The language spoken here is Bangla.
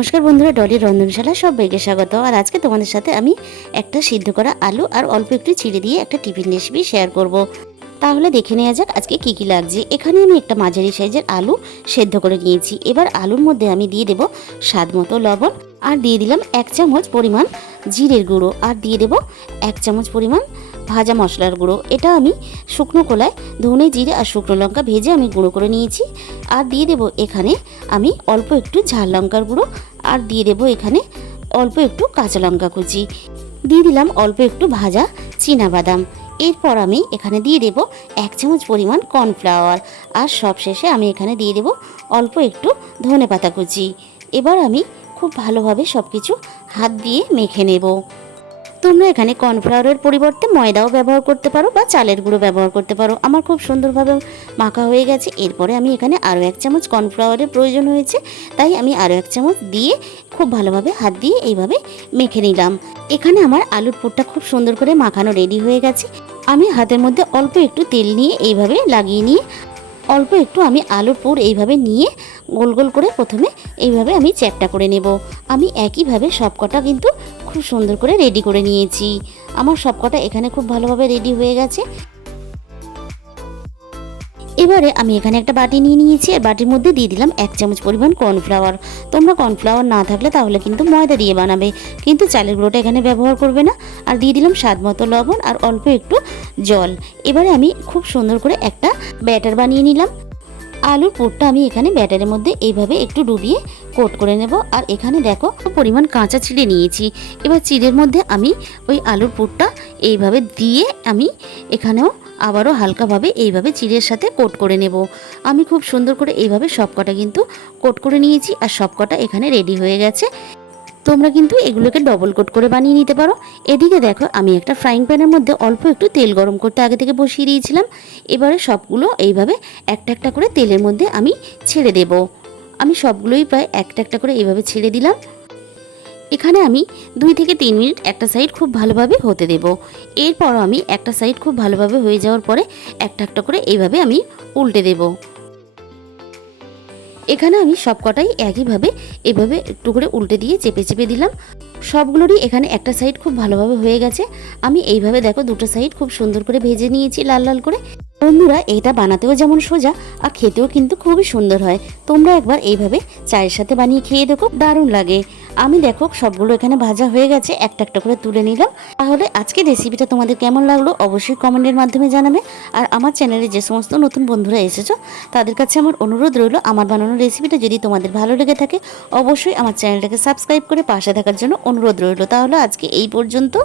নমস্কার বন্ধুরা, ডলির রন্ধনশালা সবাইকে স্বাগত। আর আজকে তোমাদের সাথে আমি একটা সিদ্ধ করা আলু আর অল্প একটু চিড়ে দিয়ে একটা টিফিন রেসিপি শেয়ার করব। তাহলে দেখে নেওয়া যাক আজকে কি কি লাগছে। এখানে আমি একটা মাঝারি সাইজের আলু সেদ্ধ করে নিয়েছি। এবার আলুর মধ্যে আমি দিয়ে দেব স্বাদ মতো লবণ, আর দিয়ে দিলাম 1 চামচ পরিমাণ জিরের গুঁড়ো, আর দিয়ে দেব 1 চামচ পরিমাণ ভাজা মশলার গুঁড়ো। এটা আমি শুকনো কলায় ধনে জিরে আর শুকনো লঙ্কা ভেজে আমি গুঁড়ো করে নিয়েছি। আর দিয়ে দেব এখানে আমি অল্প একটু ঝাল লঙ্কার গুঁড়ো, আর দিয়ে দেব এখানে অল্প একটু কাঁচা লঙ্কা কুচি, দিয়ে দিলাম অল্প একটু ভাজা চীনাবাদাম। এরপর আমি এখানে দিয়ে দেব 1 চামচ পরিমাণ কর্নফ্লাওয়ার, আর সবশেষে আমি এখানে দিয়ে দেব অল্প একটু ধনেপাতা কুচি। এবার আমি খুব ভালোভাবে সব কিছু হাত দিয়ে মেখে নেব। তোমরা এখানে কর্নফ্লাওয়ারের পরিবর্তে ময়দাও ব্যবহার করতে পারো বা চালের গুঁড়ো ব্যবহার করতে পারো। আমার খুব সুন্দরভাবে মাখা হয়ে গেছে। এরপরে আমি এখানে আরও 1 চামচ কর্নফ্লাওয়ারের প্রয়োজন হয়েছে, তাই আমি আরও 1 চামচ দিয়ে খুব ভালোভাবে হাত দিয়ে এইভাবে মেখে নিলাম। এখানে আমার আলুর পুরটা খুব সুন্দর করে মাখানো রেডি হয়ে গেছে। আমি হাতের মধ্যে অল্প একটু তেল নিয়ে এইভাবে লাগিয়ে নিয়ে অল্প একটু আমি আলুর পুর এইভাবে নিয়ে গোল গোল করে প্রথমে এইভাবে আমি চ্যাপটা করে নেব। আমি একইভাবে সবকটা কিন্তু খুব সুন্দর করে রেডি করে নিয়েছি। আমার সবকটা এখানে খুব ভালোভাবে রেডি হয়ে গেছে। এবারে আমি এখানে একটা বাটি নিয়ে নিয়েছি, আর বাটির মধ্যে দিয়ে দিলাম 1 চামচ পরিমাণ কর্নফ্লাওয়ার। তোমরা কর্নফ্লাওয়ার না থাকলে তাহলে কিন্তু ময়দা দিয়ে বানাবে, কিন্তু চালের গুঁড়োটা এখানে ব্যবহার করবে না। আর দিয়ে দিলাম স্বাদ মতো লবণ আর অল্প একটু জল। এবারে আমি খুব সুন্দর করে একটা ব্যাটার বানিয়ে নিলাম। আলুর পুরটা আমি এখানে ব্যাটারের মধ্যে এইভাবে একটু ডুবিয়ে কোট করে নেব। আর এখানে দেখো পরিমাণ কাঁচা চিড়ে নিয়েছি। এবার চিড়ের মধ্যে আমি ওই আলুর পুরটা এইভাবে দিয়ে আমি এখানেও আবারও হালকাভাবে এইভাবে চিড়ের সাথে কোট করে নেব। আমি খুব সুন্দর করে এইভাবে সবকটা কিন্তু কোট করে নিয়েছি, আর সবকটা এখানে রেডি হয়ে গেছে। তোমরা কিন্তু এগুলোকে ডবল কোট করে বানিয়ে নিতে পারো। এদিকে দেখো আমি একটা ফ্রাইং প্যানের মধ্যে অল্প একটু তেল গরম করতে আগে থেকে বসিয়ে দিয়েছিলাম। এবারে সবগুলো এইভাবে একটা একটা করে তেলের মধ্যে আমি ছেড়ে দেব। আমি সবগুলোই প্রায় একটা একটা করে এইভাবে ছেড়ে দিলাম। এখানে আমি 2 থেকে 3 মিনিট একটা সাইড খুব ভালোভাবে হতে দেব। এরপর আমি একটা সাইড খুব ভালোভাবে হয়ে যাওয়ার পরে একটা একটা করে এইভাবে আমি উল্টে দেব। এখানে আমি সবকটাই একইভাবে এভাবে একটু করে উল্টে দিয়ে চেপে চেপে দিলাম। সবগুলোরই এখানে একটা সাইড খুব ভালোভাবে হয়ে গেছে। আমি এইভাবে দেখো দুটো সাইড খুব সুন্দর করে ভেজে নিয়েছি লাল লাল করে। বন্ধুরা, এটা বানাতেও যেমন সোজা আর খেতেও কিন্তু খুবই সুন্দর হয়। তোমরা একবার এইভাবে চায়ের সাথে বানিয়ে খেয়ে দেখো, দারুণ লাগে। আমি দেখো সবগুলো এখানে ভাজা হয়ে গেছে, একটা একটা করে তুলে নিলাম। তাহলে আজকের রেসিপিটা তোমাদের কেমন লাগলো অবশ্যই কমেন্টের মাধ্যমে জানাবে। আর আমার চ্যানেলে যে সমস্ত নতুন বন্ধুরা এসেছো তাদের কাছে আমার অনুরোধ রইল, আমার বানানো রেসিপিটা যদি তোমাদের ভালো লেগে থাকে অবশ্যই আমার চ্যানেলটাকে সাবস্ক্রাইব করে পাশে থাকার জন্য অনুরোধ রইল। তাহলে আজকে এই পর্যন্ত।